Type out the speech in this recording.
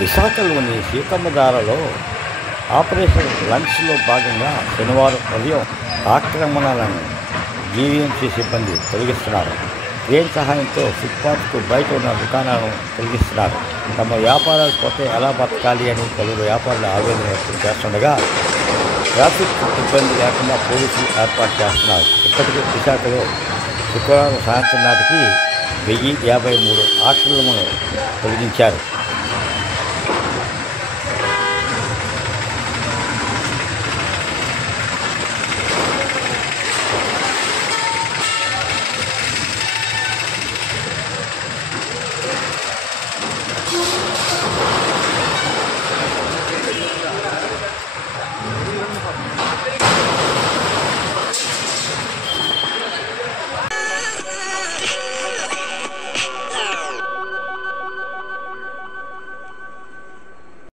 విశాఖలోని సీతమ్మధారలో ఆపరేషన్ లంచ్లో భాగంగా శనివారం ఉదయం ఆక్రమణలను జీవీఎంసీ సిబ్బంది తొలగిస్తున్నారు. క్రేన్ సహాయంతో ఫుట్పాత్కు బయట ఉన్న దుకాణాలను తొలగిస్తున్నారు. తమ వ్యాపారాలు పోతే ఎలా బతకాలి అని పలువురు వ్యాపారులు ఆవేదన వ్యక్తం చేస్తుండగా ట్రాఫిక్ ఇబ్బంది లేకుండా పోలీసులు ఏర్పాటు చేస్తున్నారు. ఇప్పటికే విశాఖలో శుక్రవారం సాయంత్రం నాటికి 1053 ఆక్రమణలను తొలగించారు.